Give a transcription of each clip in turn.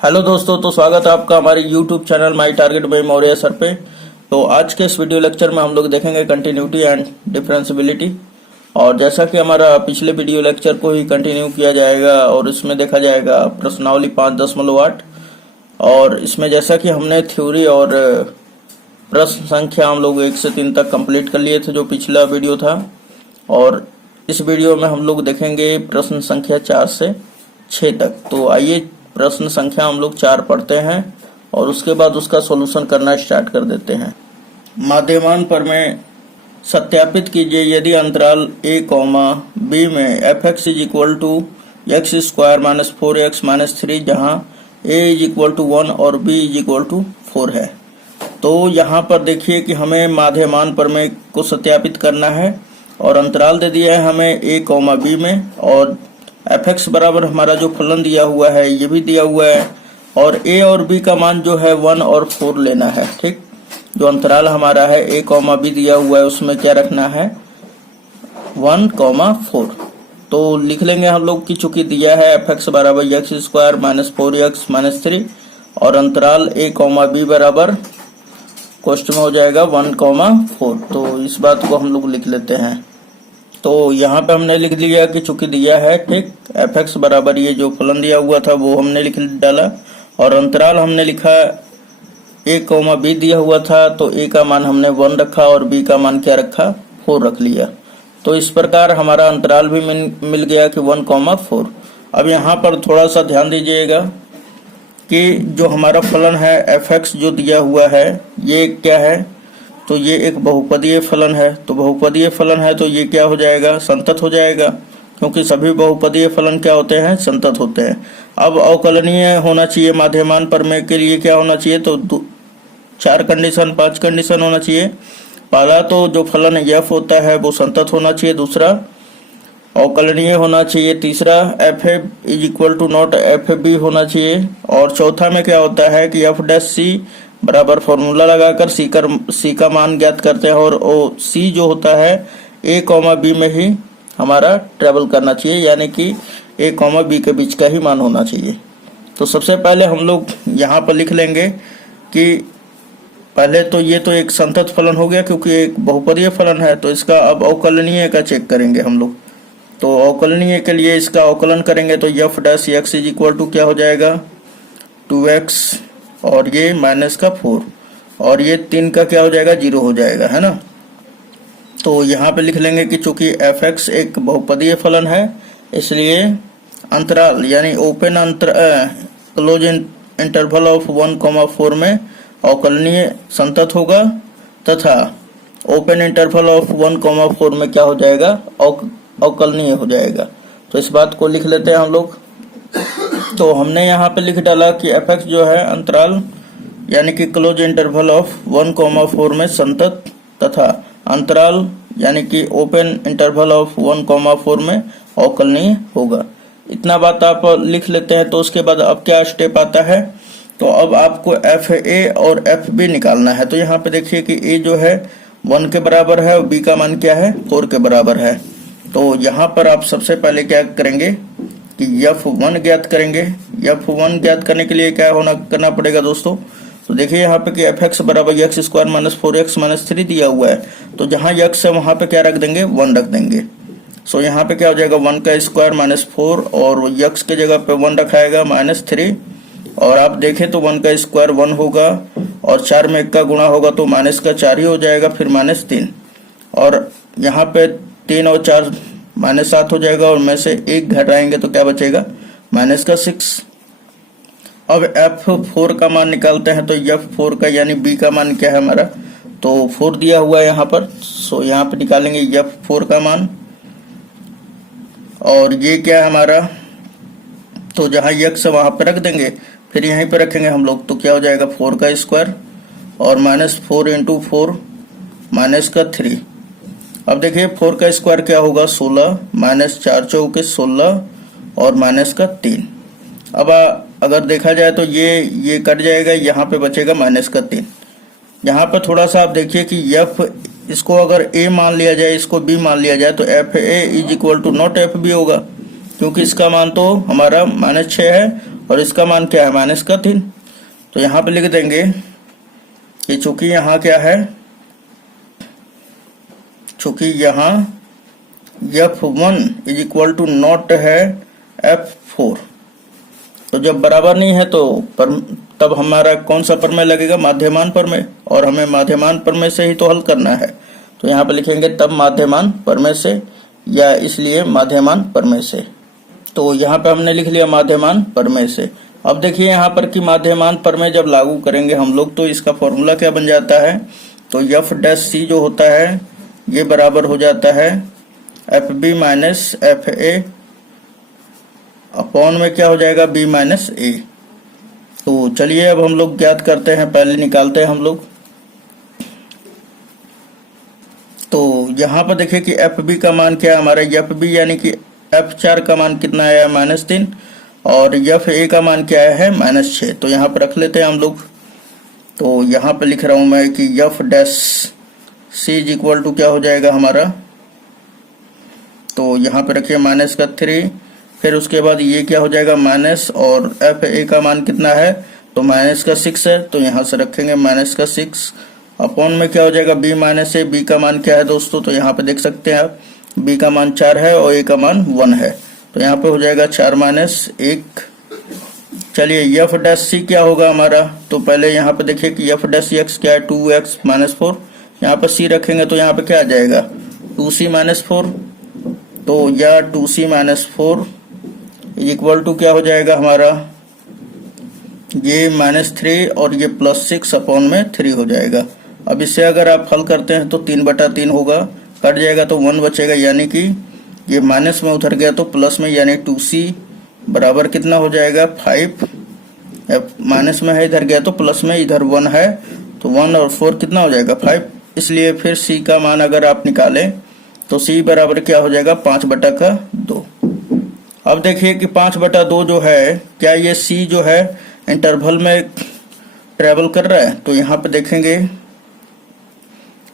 Hello दोस्तों, तो स्वागत है आपका हमारे YouTube channel my target by Maurya sir पे। तो आज के इस वीडियो लेक्चर में हम लोग देखेंगे कंटिन्यूटी एंड डिफरेंशियबिलिटी। और जैसा कि हमारा पिछले वीडियो लेक्चर को ही कंटिन्यू किया जाएगा और इसमें देखा जाएगा प्रश्नावली 5.8। और इसमें जैसा कि हमने थ्योरी और प्रश्न संख्या हम लोग 1 से 3 तक कंप्लीट कर लिए थे जो पिछला वीडियो था। और इस वीडियो में हम लोग देखेंगे प्रश्न संख्या 4 से 6 तक। तो आइए प्रश्न संख्या हम लोग 4 पढ़ते हैं और उसके बाद उसका सॉल्यूशन करना स्टार्ट कर देते हैं। माध्यमान पर में सत्यापित कीजिए यदि अंतराल a, b में f(x) = x² - 4x - 3 जहां a = 1 और b = 4 है। तो यहाँ पर देखिए कि हमें माध्यमान पर में को सत्यापित करना है और अंतराल दे दिया है हमें a, b में, और f(x) बराबर हमारा जो फलन दिया हुआ है ये भी दिया हुआ है, और a और b का मान जो है 1 और 4 लेना है। ठीक, जो अंतराल हमारा है a, b दिया हुआ है उसमें क्या रखना है 1, 4। तो लिख लेंगे हम लोग कि चूंकि दिया है f(x) बराबर x² - 4x - 3 और अंतराल a, b बराबर क्वेश्चन में हो जाएगा 1, 4। तो इस बात को हम लोग लिख लेते हैं। तो यहाँ पे हमने लिख लिया कि चूंकि दिया है, ठीक, f(x) बराबर ये जो फलन दिया हुआ था वो हमने लिख डाला, और अंतराल हमने लिखा a, b दिया हुआ था तो a का मान हमने 1 रखा और b का मान क्या रखा 4 रख लिया। तो इस प्रकार हमारा अंतराल भी मिल गया कि 1, 4। अब यहाँ पर थोड़ा सा ध्यान दीजिएगा कि जो हमारा फलन है f(x) जो दिया हुआ है ये क्या है, तो ये एक बहुपदीय फलन है। तो बहुपदीय फलन है तो ये क्या हो जाएगा, संतत हो जाएगा, क्योंकि सभी बहुपदीय फलन क्या होते हैं, संतत होते हैं। अब अवकलनीय होना चाहिए माध्यमान प्रमेय के लिए, क्या होना चाहिए, तो 5 कंडीशन होना चाहिए। पहला तो जो फलन f होता है वो संतत होना चाहिए, दूसरा अवकलनीय होना चाहिए, तीसरा f(a) = नॉट f(b) होना चाहिए, और चौथा में क्या होता है कि f' बराबर फॉर्मूला लगाकर c का मान ज्ञात करते हैं, और c जो होता है a, b में ही हमारा ट्रेवल करना चाहिए, यानी कि a, b के बीच का ही मान होना चाहिए। तो सबसे पहले हम लोग यहाँ पर लिख लेंगे कि पहले तो ये तो एक संतत फलन हो गया क्योंकि एक बहुपदीय फलन है। तो इसका अब अवकलनीय का चेक करेंगे हम लोग। तो अवकलनीय के लिए इसका अवकलन करेंगे तो f'(x) = क्या हो जाएगा 2x, और ये -4, और ये 3 का क्या हो जाएगा 0 हो जाएगा, है ना। तो यहाँ पे लिख लेंगे कि चूंकि f(x) एक बहुपदीय फलन है इसलिए अंतराल यानी ओपन क्लोज इंटरवल ऑफ 1, 4 में अवकलनीय संतत होगा, तथा ओपन इंटरवल ऑफ 1, 4 में क्या हो जाएगा अवकलनीय हो जाएगा। तो इस बात को लिख लेते हैं हम लोग। तो हमने यहाँ पे लिख डाला कि f(x) जो है अंतराल यानी कि क्लोज इंटरवल ऑफ 1, 4 में संतत, तथा अंतराल यानी कि ओपन इंटरवल ऑफ 1, 4 में अवकलनीय होगा। इतना बात आप लिख लेते हैं। तो उसके बाद अब क्या स्टेप आता है, तो अब आपको f(a) और f(b) निकालना है। तो यहाँ पे देखिए कि a जो है 1 के बराबर है और b का मान क्या है 4 के बराबर है। तो यहाँ पर आप सबसे पहले क्या करेंगे कि f1 ज्ञात करेंगे। f1 ज्ञात करने के लिए क्या करना पड़ेगा दोस्तों, तो देखिए यहाँ पे कि f(x) बराबर x² - 4x - 3 दिया हुआ है, तो जहाँ x है वहाँ पे क्या रख देंगे 1 रख देंगे। सो यहाँ पे क्या हो जाएगा 1 का स्क्वायर -4, और x के जगह पे 1 रखाएगा -3, और आप देखें तो 1 का स्क्वायर 1 होगा, और 4 में 1 का गुणा होगा तो -4 ही हो जाएगा, फिर -3, और यहाँ पे 3 और 4 -7 हो जाएगा, और में से 1 घटाएंगे तो क्या बचेगा -6। अब f4 का मान निकालते हैं। तो f4 का यानी b का मान क्या है हमारा, तो 4 दिया हुआ है यहाँ पर। सो यहाँ पे निकालेंगे f4 का मान, और ये क्या है हमारा, तो जहाँ x है वहाँ पे रख देंगे, फिर यहीं पे रखेंगे हम लोग। तो क्या हो जाएगा 4 का स्क्वायर और -4 × 4 -3। अब देखिए 4 का स्क्वायर क्या होगा 16, -4 चौके 16, और -3। अब अगर देखा जाए तो ये कट जाएगा, यहाँ पे बचेगा -3। यहाँ पे थोड़ा सा आप देखिए कि f इसको अगर a मान लिया जाए, इसको b मान लिया जाए, तो f(a) = नॉट f(b) होगा, क्योंकि इसका मान तो हमारा -6 है और इसका मान क्या है, माइनस का 3। तो यहाँ पे लिख देंगे कि चूंकि यहाँ क्या है, चूंकि यहाँ F1 is equal to not है F4, तो जब बराबर नहीं है तो तब हमारा कौन सा प्रमेय लगेगा, माध्यमान प्रमेय, और हमें माध्यमान प्रमेय से ही तो हल करना है। तो यहाँ पे लिखेंगे तब माध्यमान प्रमेय से, या इसलिए माध्यमान प्रमेय से। तो यहाँ पे हमने लिख लिया माध्यमान प्रमेय से। अब देखिए यहाँ पर कि माध्यमान प्रमेय जब लागू करेंगे हम लोग तो इसका फॉर्मूला क्या बन जाता है, तो एफ डैश सी जो होता है ये बराबर हो जाता है F B minus F A upon में क्या हो जाएगा, बी माइनस ए। तो चलिए अब हम लोग ज्ञात करते हैं, पहले निकालते हैं हम लोग। तो यहाँ पर देखिए कि एफ बी का मान क्या है हमारा, एफ बी यानी कि F4 का मान कितना आया, -3, और FA का मान क्या है, -6। तो यहाँ पर रख लेते हैं हम लोग। तो यहाँ पर लिख रहा हूं मैं कि F dash C is equal to क्या हो जाएगा हमारा, तो यहाँ पे रखिए -3, फिर उसके बाद ये क्या हो जाएगा माइनस, और FA का मान कितना है, तो -6 है, तो यहाँ से रखेंगे -6 अपॉन में क्या हो जाएगा, B माइनस ए। B का मान क्या है दोस्तों, तो यहाँ पे देख सकते हैं आप, B का मान 4 है और A का मान 1 है, तो यहाँ पे हो जाएगा 4 - 1। चलिए F डैश C क्या होगा हमारा, तो पहले यहाँ पे देखिए कि F डैश X क्या है, 2x - 4। यहाँ पे C रखेंगे तो यहाँ पे क्या आ जाएगा, 2C - 4। तो या 2C - 4 इक्वल टू क्या हो जाएगा हमारा, ये -3 और ये +6 अपॉन में 3 हो जाएगा। अब इससे अगर आप हल करते हैं तो 3/3 होगा, कट जाएगा तो 1 बचेगा, यानी कि ये माइनस में उधर गया तो प्लस में, यानी 2C बराबर कितना हो जाएगा 5। माइनस में है, इधर गया तो प्लस में, इधर 1 है, तो 1 और 4 कितना हो जाएगा 5। इसलिए फिर C का मान अगर आप निकालें तो C बराबर क्या हो जाएगा 5/2। अब देखिए कि 5/2 जो है, क्या ये C जो है इंटरवल में ट्रेवल कर रहा है, तो यहाँ पे देखेंगे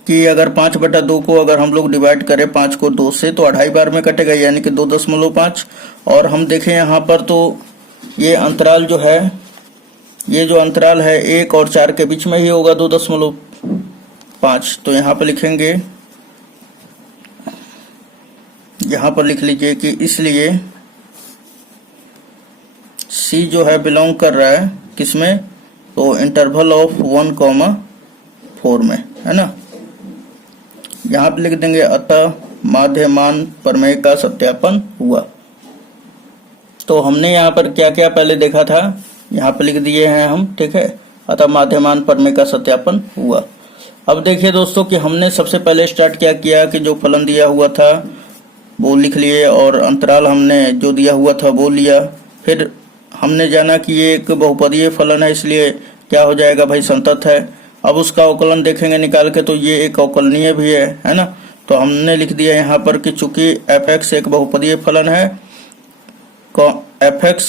कि अगर 5/2 को अगर हम लोग डिवाइड करें 5 को 2 से तो 2.5 बार में कटेगा, यानी कि 2.5। और हम देखें यहाँ पर तो ये अंतराल जो है, ये जो अंतराल है 1 और 4 के बीच में ही होगा 2.5। तो यहाँ पर लिखेंगे, यहाँ पर लिख लीजिए कि इसलिए C जो है बिलोंग कर रहा है किसमें, तो इंटरवल ऑफ 1,4 में, है ना। यहाँ पे लिख देंगे अतः माध्यमान प्रमेय का सत्यापन हुआ। तो हमने यहाँ पर क्या क्या पहले देखा था, यहाँ पे लिख दिए हैं हम, ठीक है। अतः माध्यमान प्रमेय का सत्यापन हुआ। अब देखिए दोस्तों कि हमने सबसे पहले स्टार्ट क्या किया कि जो फलन दिया हुआ था वो लिख लिए, और अंतराल हमने जो दिया हुआ था वो लिया। फिर हमने जाना कि ये एक बहुपदीय फलन है, इसलिए क्या हो जाएगा भाई, संतत है। अब उसका अवकलन देखेंगे निकाल के, तो ये एक अवकलनीय भी है ना। तो हमने लिख दिया यहाँ पर कि चूंकि f(x) एक बहुपदीय फलन है, f(x)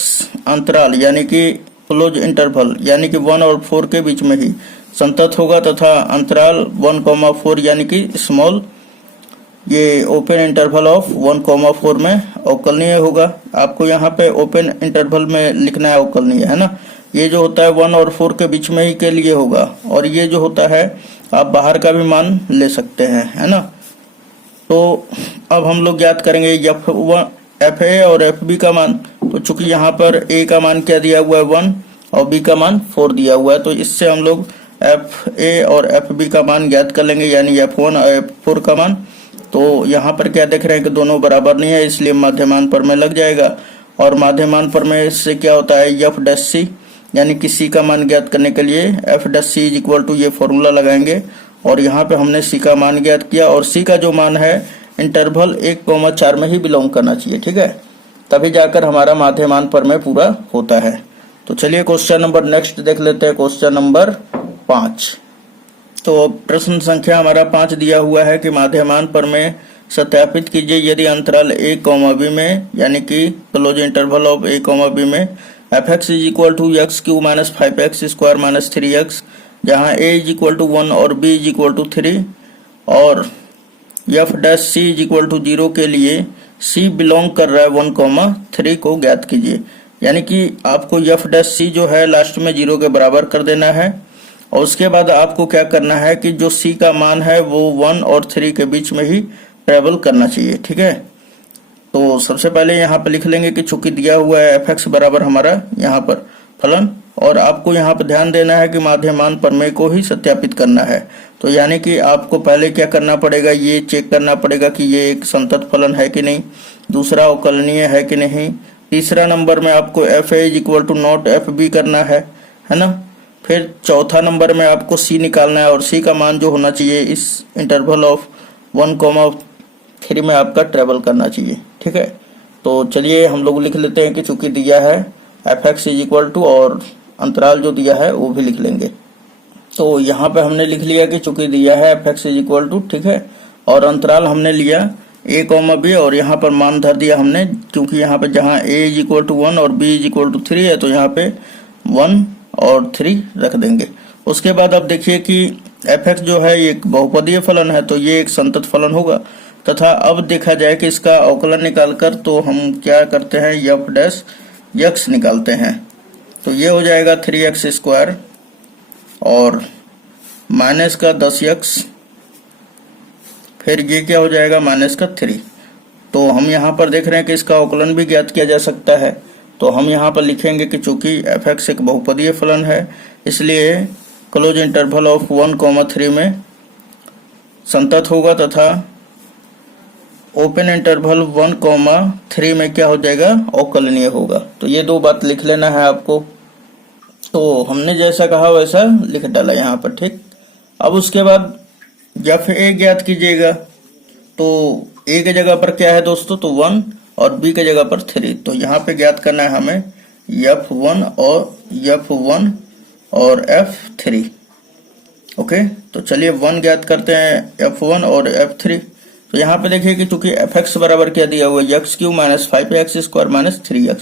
अंतराल यानी कि क्लोज इंटरवल यानी कि 1 और 4 के बीच में ही संतत होगा, तथा अंतराल 1,4 यानी कि स्मॉल, ये ओपन इंटरवल ऑफ 1,4 में अवकलनीय होगा। आपको यहाँ पे ओपन इंटरवल में लिखना है अवकलनीय, है ना। ये जो होता है 1 और 4 के बीच में ही के लिए होगा, और ये जो होता है आप बाहर का भी मान ले सकते हैं, है ना। तो अब हम लोग ज्ञात करेंगे FA और FB का मान। तो चूंकि यहाँ पर A का मान क्या दिया हुआ है 1 और B का मान 4 दिया हुआ है, तो इससे हम लोग FA और FB का मान ज्ञात कर लेंगे, यानी F1 और F4 का मान। तो यहाँ पर क्या देख रहे हैं कि दोनों बराबर नहीं है, इसलिए माध्यमान प्रमेय लग जाएगा। और माध्यमान प्रमेय से क्या होता है, F डैश C यानी कि C का मान ज्ञात करने के लिए F dash C is equal to ये फॉर्मूला लगाएंगे, और यहाँ पे हमने C का मान ज्ञात किया, और C का जो मान है इंटरवल 1,4 में ही बिलोंग करना चाहिए, ठीक है, तभी जाकर हमारा माध्यमान प्रमेय पूरा होता है। तो चलिए क्वेश्चन नंबर नेक्स्ट देख लेते हैं, क्वेश्चन नंबर 5। तो प्रश्न संख्या हमारा 5 दिया हुआ है कि माध्यमान प्रमेय सत्यापित कीजिए यदि अंतराल a,b में यानी कि क्लोज इंटरवल ऑफ a,b में f(x) is equal to x³ - 5x² - 3x, जहाँ a इज इक्वल टू 1 और b इज इक्वल टू 3, और f dash C is equal to 0 के लिए C बिलोंग कर रहा है 1,3 को ज्ञात कीजिए। यानी कि आपको एफ डैश सी जो है लास्ट में 0 के बराबर कर देना है। और उसके बाद आपको क्या करना है कि जो सी का मान है वो 1 और 3 के बीच में ही ट्रेवल करना चाहिए। ठीक है, तो सबसे पहले यहाँ पर लिख लेंगे कि चूंकि दिया हुआ है एफ एक्स बराबर हमारा यहाँ पर फलन, और आपको यहाँ पर ध्यान देना है कि माध्यमान प्रमेय को ही सत्यापित करना है। तो यानी कि आपको पहले क्या करना पड़ेगा, ये चेक करना पड़ेगा कि ये एक संतत फलन है कि नहीं, दूसरा अवकलनीय है कि नहीं, तीसरा नंबर में आपको F A is equal to not F B करना है ना। फिर चौथा नंबर में आपको सी निकालना है, और सी का मान जो होना चाहिए इस इंटरवल ऑफ 1,3 में आपका ट्रेवल करना चाहिए। ठीक है, तो चलिए हम लोग लिख लेते हैं कि चूंकि दिया है F x is equal to, और अंतराल जो दिया है वो भी लिख लेंगे। तो यहाँ पे हमने लिख लिया कि चूंकि दिया है F x is equal to, ठीक है, और अंतराल हमने लिया a, b, और यहाँ पर मान धर दिया हमने, क्योंकि यहाँ पे जहाँ a इज इक्वल टू 1 और b इज इक्वल टू 3 है, तो यहाँ पे 1 और 3 रख देंगे। उसके बाद अब देखिए कि एफ एक्स जो है ये एक बहुपदीय फलन है, तो ये एक संतत फलन होगा। तथा अब देखा जाए कि इसका अवकलन निकालकर तो हम क्या करते हैं, एफ डैश एक्स निकालते हैं। तो ये हो जाएगा 3x² और माइनस का 10x, फिर ये क्या हो जाएगा माइनस का 3। तो हम यहाँ पर देख रहे हैं कि इसका अवकलन भी ज्ञात किया जा सकता है। तो हम यहाँ पर लिखेंगे कि चूंकि एफ एक्स एक बहुपदीय फलन है, इसलिए क्लोज इंटरवल ऑफ 1,3 में संतत होगा, तथा ओपन इंटरवल 1,3 में क्या हो जाएगा, अवकलनीय होगा। तो ये दो बात लिख लेना है आपको। तो हमने जैसा कहा वैसा लिख डाला यहाँ पर। ठीक, अब उसके बाद एफ ए ज्ञात कीजिएगा। तो ए के जगह पर क्या है दोस्तों, तो 1, और बी के जगह पर 3। तो यहाँ पे ज्ञात करना है हमें F1 और F3। ओके, तो चलिए 1 ज्ञात करते हैं, F1 और F3। तो यहाँ पे देखिए कि चूंकि एफ एक्स बराबर क्या दिया हुआ है, x³ minus 5x² minus 3x।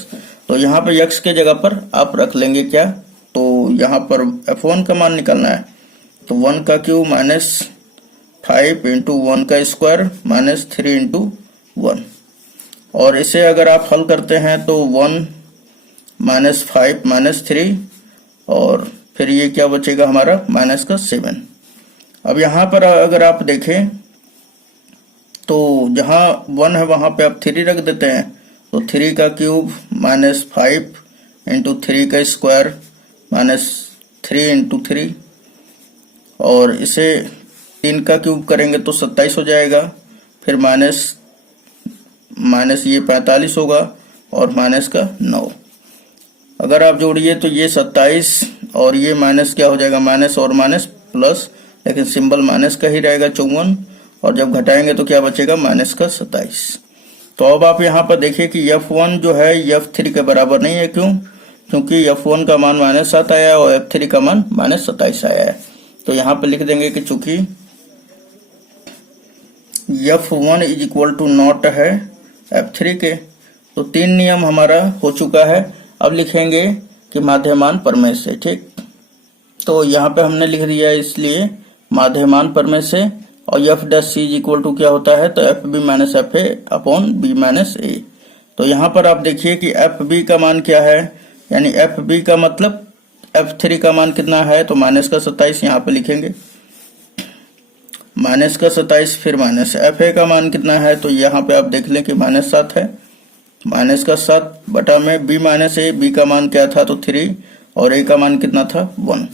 तो यहाँ पे x के जगह पर आप रख लेंगे क्या, तो यहाँ पर F1 का मान निकालना है। तो 1 का क्यूब माइनस 5 इंटू 1 का स्क्वायर माइनस 3 इंटू 1। और इसे अगर आप हल करते हैं तो 1 माइनस 5 माइनस 3, और फिर ये क्या बचेगा हमारा माइनस का 7। अब यहाँ पर अगर आप देखें तो जहाँ 1 है वहाँ पे आप 3 रख देते हैं। तो 3 का क्यूब माइनस 5 इंटू 3 का स्क्वायर माइनस 3 इंटू 3, और इसे 3 का क्यूब करेंगे तो 27 हो जाएगा। फिर माइनस ये 45 होगा, और माइनस का 9। अगर आप जोड़िए तो ये 27 और ये माइनस क्या हो जाएगा, माइनस और माइनस प्लस, लेकिन सिंबल माइनस का ही रहेगा 54, और जब घटाएंगे तो क्या बचेगा माइनस का 27। तो अब आप यहाँ पर देखिए कि F1 जो है F3 के बराबर नहीं है। क्यों? क्योंकि F1 का मान -7 आया है और F3 का मान -27 आया है। तो यहाँ पे लिख देंगे कि चूंकि F1 is equal to not है F3 के। तो 3 नियम हमारा हो चुका है। अब लिखेंगे कि माध्यमान प्रमेय से। ठीक, तो यहाँ पे हमने लिख दिया है, इसलिए माध्यमान प्रमेय से। और F dash C is equal to क्या होता है, तो F B minus F A upon B minus A. तो यहाँ पर आप देखिए कि एफ बी का मान क्या है, यानी एफ बी का मतलब F3 का मान कितना है, तो माइनस का 27 यहाँ पे लिखेंगे, माइनस का 27। फिर माइनस एफ ए का मान कितना है, तो यहाँ पे आप देख लें कि -7 है, माइनस का 7 बटा में बी माइनस ए। बी का मान क्या था, तो 3, और ए का मान कितना था, 1।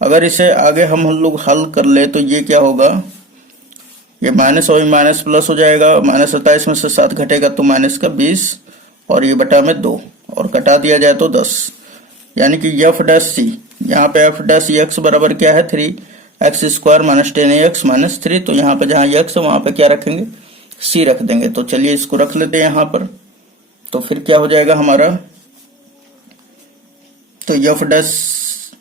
अगर इसे आगे हम लोग हल कर ले तो ये क्या होगा, ये माइनस और माइनस प्लस हो जाएगा। -27 में से 7 घटेगा तो माइनस का 20, और ये बटा में 2, और कटा दिया जाए तो 10। यानी कि एफ डैश सी, यहाँ पे एफ डैश एक्स बराबर क्या है, 3x² माइनस 10ax माइनस 3। तो यहाँ पे जहाँ x है वहां पे क्या रखेंगे, c रख देंगे। तो चलिए इसको रख लेते हैं यहाँ पर। तो फिर क्या हो जाएगा हमारा, तो एफ डैश,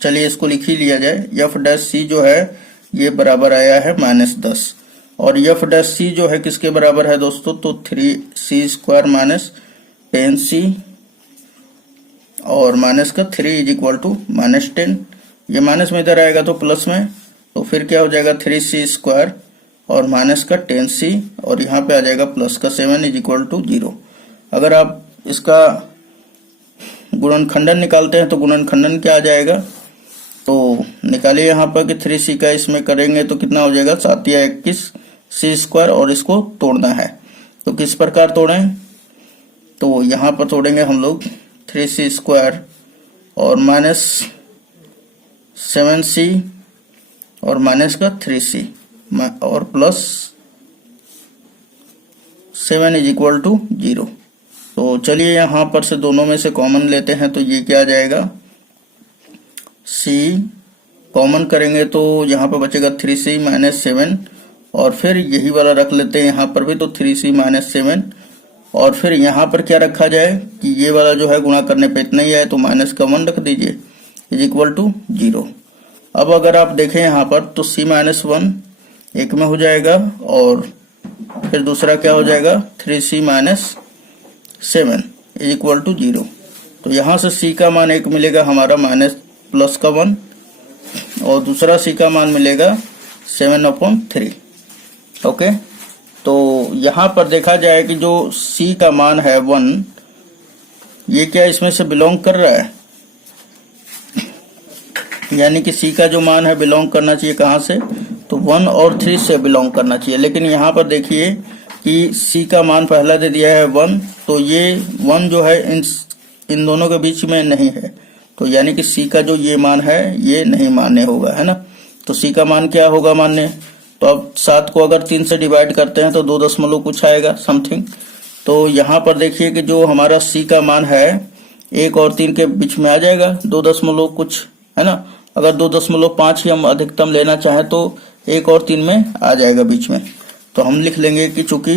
चलिए इसको लिख ही लिया जाए। एफ डैश सी जो है ये बराबर आया है -10, और एफ डैश सी जो है किसके बराबर है दोस्तों, तो 3c² माइनस 10c, और माइनस का 3 इज इक्वल टू -10। ये माइनस में इधर आएगा तो प्लस में, तो फिर क्या हो जाएगा 3c² और माइनस का 10c, और यहाँ पे आ जाएगा प्लस का 7 इज इक्वल टू 0। अगर आप इसका गुणनखंडन निकालते हैं तो गुणनखंडन क्या आ जाएगा, तो निकालिए यहाँ पर कि 3c का इसमें करेंगे तो कितना हो जाएगा 7 या 21 c², और इसको तोड़ना है। तो किस प्रकार तोड़ें, तो यहाँ पर तोड़ेंगे हम लोग 3c² और -7c और माइनस का 3c और प्लस 7 = 0। तो चलिए यहाँ पर से दोनों में से कॉमन लेते हैं, तो ये क्या आ जाएगा, c कॉमन करेंगे तो यहाँ पर बचेगा 3c - 7, और फिर यही वाला रख लेते हैं यहाँ पर भी, तो 3c - 7, और फिर यहाँ पर क्या रखा जाए कि ये वाला जो है गुणा करने पे इतना ही आए, तो -1 रख दीजिए = 0। अब अगर आप देखें यहाँ पर तो c - 1 एक में हो जाएगा, और फिर दूसरा क्या हो जाएगा 3c - 7 = 0। तो यहाँ से c का मान 1 मिलेगा हमारा -+1, और दूसरा c का मान मिलेगा 7/3। ओके, तो यहाँ पर देखा जाए कि जो c का मान है 1, ये क्या इसमें से बिलोंग कर रहा है, यानी कि c का जो मान है बिलोंग करना चाहिए कहाँ से, तो 1 और 3 से बिलोंग करना चाहिए। लेकिन यहाँ पर देखिए कि c का मान पहला दे दिया है 1, तो ये 1 जो है इन दोनों के बीच में नहीं है, तो यानी कि c का जो ये मान है ये नहीं मान्य होगा, है ना। तो c का मान क्या होगा मान्य, तो अब 7 को अगर 3 से डिवाइड करते हैं तो 2 दशमलव कुछ आएगा समथिंग। तो यहाँ पर देखिए कि जो हमारा c का मान है 1 और 3 के बीच में आ जाएगा 2 दशमलव कुछ, है ना। अगर 2.5 ही हम अधिकतम लेना चाहें तो 1 और 3 में आ जाएगा बीच में। तो हम लिख लेंगे कि चूंकि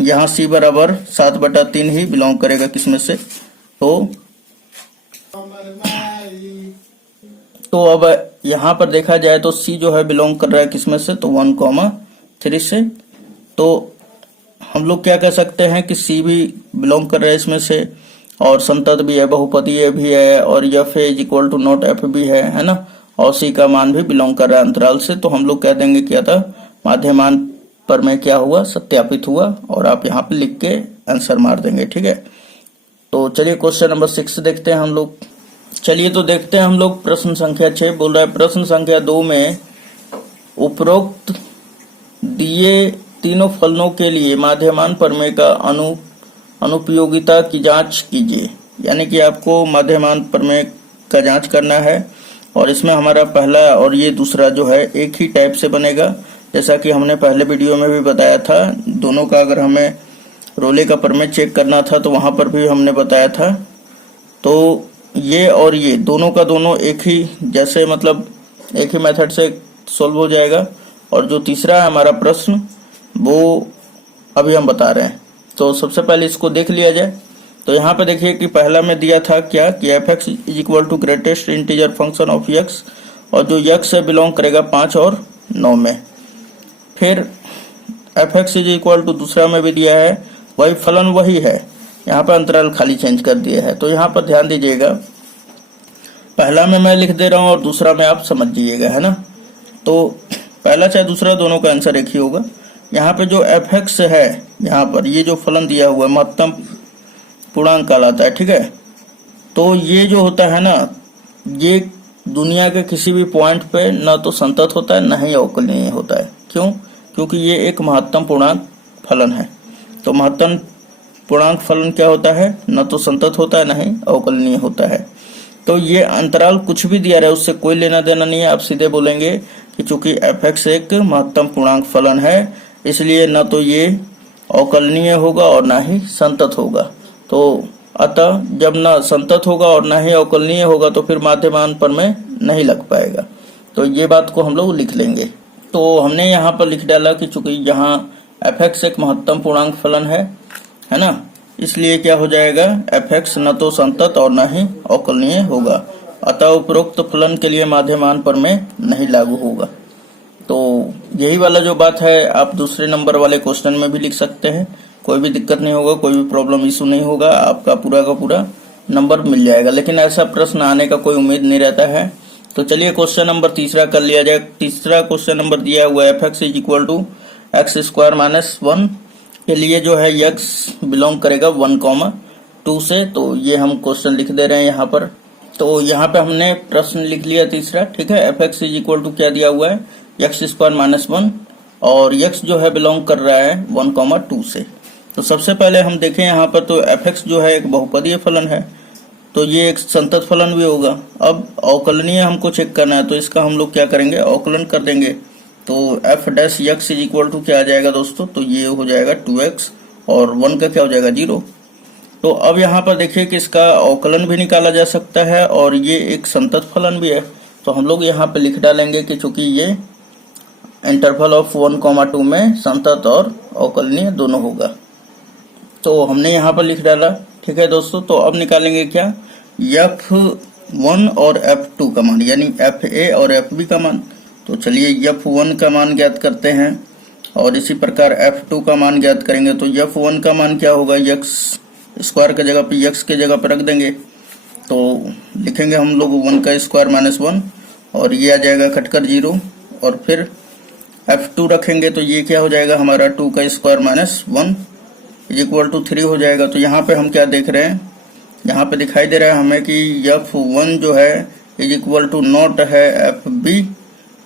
यहाँ c बराबर 7/3 ही बिलोंग करेगा किसमें से, तो अब यहाँ पर देखा जाए तो c जो है बिलोंग कर रहा है किसमें से, तो 1,3 से। तो हम लोग क्या कह सकते हैं कि c भी बिलोंग कर रहा है इसमें से, और संतत भी है, बहुपदीय भी है, और f = नॉट f भी है ना, और c का मान भी बिलोंग कर रहा है अंतराल से। तो हम लोग कह देंगे क्या था, माध्यमान पर में क्या हुआ, सत्यापित हुआ, और आप यहाँ पे लिख के आंसर मार देंगे, ठीक है। तो चलिए क्वेश्चन नंबर 6 देखते हैं हम लोग। चलिए तो देखते हैं हम लोग प्रश्न संख्या 6 बोल रहा है, प्रश्न संख्या 2 में उपरोक्त दिए तीनों फलनों के लिए माध्यमान प्रमेय का अनुपयोगिता की जांच कीजिए। यानी कि आपको माध्यमान प्रमेय का जांच करना है, और इसमें हमारा पहला और ये दूसरा जो है एक ही टाइप से बनेगा, जैसा कि हमने पहले वीडियो में भी बताया था। दोनों का अगर हमें रोले का प्रमेय चेक करना था तो वहां पर भी हमने बताया था। तो ये और ये दोनों का दोनों एक ही जैसे मतलब एक ही मेथड से सोल्व हो जाएगा, और जो तीसरा है हमारा प्रश्न वो अभी हम बता रहे हैं। तो सबसे पहले इसको देख लिया जाए। तो यहाँ पे देखिए कि पहला में दिया था क्या कि f(x) = greatest integer function of x, और जो x से बिलोंग करेगा 5 और 9 में। फिर f(x) = दूसरा में भी दिया है वही फलन वही है, यहाँ पर अंतराल खाली चेंज कर दिया है। तो यहाँ पर ध्यान दीजिएगा, पहला में मैं लिख दे रहा हूँ और दूसरा में आप समझ जाइएगा, है ना। तो पहला चाहे दूसरा दोनों का आंसर एक ही होगा। यहाँ पे जो f(x) है, यहाँ पर ये जो फलन दिया हुआ है महत्तम पूर्णांक कहलाता है, ठीक है। तो ये जो होता है ना, ये दुनिया के किसी भी पॉइंट पे न तो संतत होता है न ही अवकलनीय होता है। क्यों? क्योंकि ये एक महत्तम पूर्णांक फलन है। तो महत्तम पूर्णांक फलन क्या होता है, न तो संतत होता है न ही अवकलनीय होता है। तो ये अंतराल कुछ भी दिया रहे उससे कोई लेना देना नहीं है। आप सीधे बोलेंगे कि चूंकि f(x) एक महत्तम पूर्णांक फलन है, इसलिए न तो ये अवकलनीय होगा और न ही संतत होगा। तो अतः जब न संतत होगा और न ही अवकलनीय होगा तो फिर माध्यमान प्रमेय नहीं लग पाएगा। तो ये बात को हम लोग लिख लेंगे। तो हमने यहाँ पर लिख डाला कि चूंकि यहाँ f(x) एक महत्तम पूर्णांक फलन है ना, इसलिए क्या हो जाएगा, f(x) न तो संतत और न ही अवकलनीय होगा, अतः उपरोक्त फलन के लिए माध्यमान प्रमेय नहीं लागू होगा। तो यही वाला जो बात है आप दूसरे नंबर वाले क्वेश्चन में भी लिख सकते हैं, कोई भी दिक्कत नहीं होगा, कोई भी प्रॉब्लम इशू नहीं होगा, आपका पूरा का पूरा नंबर मिल जाएगा। लेकिन ऐसा प्रश्न आने का कोई उम्मीद नहीं रहता है। तो चलिए क्वेश्चन नंबर तीसरा कर लिया जाए। तीसरा क्वेश्चन नंबर दिया हुआ है f(x) = x² - 1 के लिए जो है x बिलोंग करेगा 1, 2 से। तो ये हम क्वेश्चन लिख दे रहे हैं यहाँ पर। तो यहाँ पे हमने प्रश्न लिख लिया तीसरा, ठीक है। F x is equal to क्या दिया हुआ है, एक्स स्क्वायर माइनस 1, और एक्स जो है बिलोंग कर रहा है 1,2 से। तो सबसे पहले हम देखें यहाँ पर, तो एफ एक्स जो है एक बहुपदीय फलन है, तो ये एक संतत फलन भी होगा। अब अवकलनीय हमको चेक करना है, तो इसका हम लोग क्या करेंगे, अवकलन कर देंगे। तो F dash x is equal to क्या आ जाएगा दोस्तों, तो ये हो जाएगा 2x, और 1 का क्या हो जाएगा 0। तो अब यहाँ पर देखिए कि इसका अवकलन भी निकाला जा सकता है और ये एक संतत फलन भी है। तो हम लोग यहाँ पे लिख डालेंगे कि चूंकि ये इंटरवल ऑफ 1,2 में संतत और अवकलनीय दोनों होगा। तो हमने यहाँ पर लिख डाला, ठीक है दोस्तों। तो अब निकालेंगे क्या, F1 और F2 का मान, यानी FA और FB का मान। तो चलिए F1 का मान ज्ञात करते हैं और इसी प्रकार F2 का मान ज्ञात करेंगे। तो F1 का मान क्या होगा, x स्क्वायर की जगह पे x के जगह पे रख देंगे। तो लिखेंगे हम लोग 1 का स्क्वायर माइनस 1, और ये आ जाएगा कटकर 0, और फिर F2 रखेंगे तो ये क्या हो जाएगा हमारा 2 का square minus 1 is equal to 3 हो जाएगा। तो यहाँ पे हम क्या देख रहे हैं, यहाँ पे दिखाई दे रहा है हमें कि F1 जो है इज इक्वल टू नॉट है FB,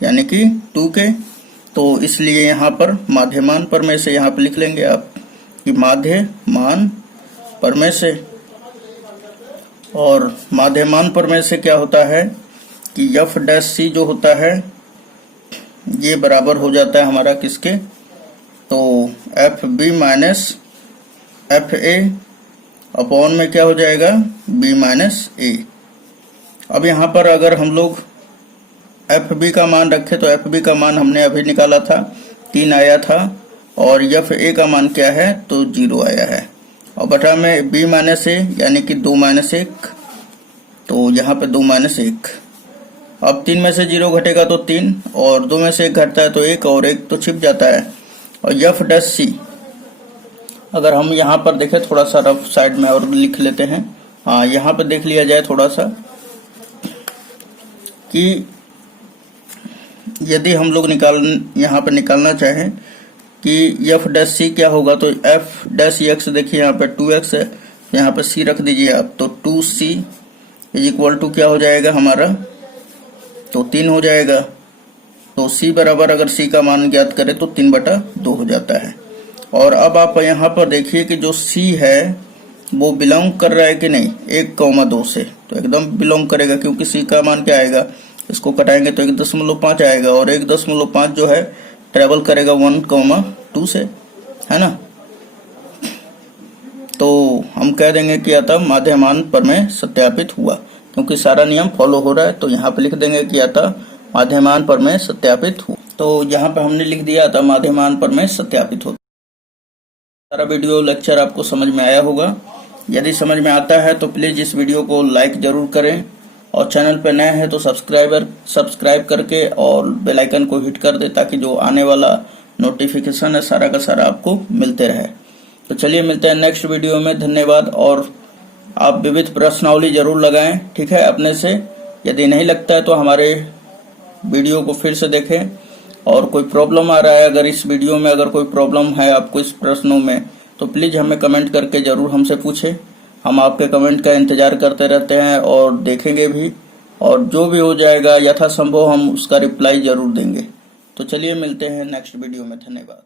यानी कि 2 के। तो इसलिए यहाँ पर माध्यमान प्रमेय से यहाँ पे लिख लेंगे आप कि माध्यमान प्रमेय से, और माध्यमान प्रमेय से क्या होता है कि F डैश C जो होता है ये बराबर हो जाता है हमारा किसके, तो FB माइनस FA अपॉन में क्या हो जाएगा B माइनस A। अब यहाँ पर अगर हम लोग FB का मान रखें तो FB का मान हमने अभी निकाला था 3 आया था, और FA का मान क्या है, तो 0 आया है, और बटा में B माइनस A यानी कि 2 माइनस 1। तो यहाँ पे 2 माइनस 1, अब 3 में से 0 घटेगा तो 3, और 2 में से 1 घटता है तो 1, और 1 तो छिप जाता है। और F डैश C अगर हम यहाँ पर देखें, थोड़ा सा रफ साइड में और लिख लेते हैं, हाँ यहाँ पे देख लिया जाए थोड़ा सा कि यदि हम लोग यहाँ पर निकालना चाहें कि F डैश C क्या होगा, तो F डैश x देखिए यहाँ पे 2x है, यहाँ पे C रख दीजिए आप। तो 2C इज इक्वल टू क्या हो जाएगा हमारा, तो 3 हो जाएगा। तो C बराबर अगर C का मान ज्ञात करें तो 3/2 हो जाता है। और अब आप यहाँ पर देखिए कि जो C है वो बिलोंग कर रहा है कि नहीं 1,2 से, तो एकदम बिलोंग करेगा, क्योंकि C का मान क्या आएगा, इसको कटाएंगे तो 1.5 आएगा, और 1.5 जो है ट्रेवल करेगा 1,2 से, है ना। तो हम कह देंगे कि अतः माध्यमान प्रमेय सत्यापित हुआ, क्योंकि सारा नियम फॉलो हो रहा है। तो यहाँ पे लिख देंगे कि अतः माध्यमान प्रमेय सत्यापित हुआ। तो यहाँ पे हमने लिख दिया अतः माध्यमान प्रमेय सत्यापित होता। सारा वीडियो लेक्चर आपको समझ में आया होगा। यदि समझ में आता है तो प्लीज इस वीडियो को लाइक जरूर करें, और चैनल पर नए हैं तो सब्सक्राइब करके और बेल आइकन को हिट कर दे, ताकि जो आने वाला नोटिफिकेशन है सारा का सारा आपको मिलते रहे। तो चलिए मिलते हैं नेक्स्ट वीडियो में, धन्यवाद। और आप विविध प्रश्नावली जरूर लगाएं, ठीक है, अपने से। यदि नहीं लगता है तो हमारे वीडियो को फिर से देखें, और कोई प्रॉब्लम आ रहा है अगर इस वीडियो में अगर कोई प्रॉब्लम है आपको इस प्रश्नों में, तो प्लीज हमें कमेंट करके जरूर हमसे पूछें। हम आपके कमेंट का इंतजार करते रहते हैं और देखेंगे भी, और जो भी हो जाएगा यथासंभव हम उसका रिप्लाई जरूर देंगे। तो चलिए मिलते हैं नेक्स्ट वीडियो में, धन्यवाद।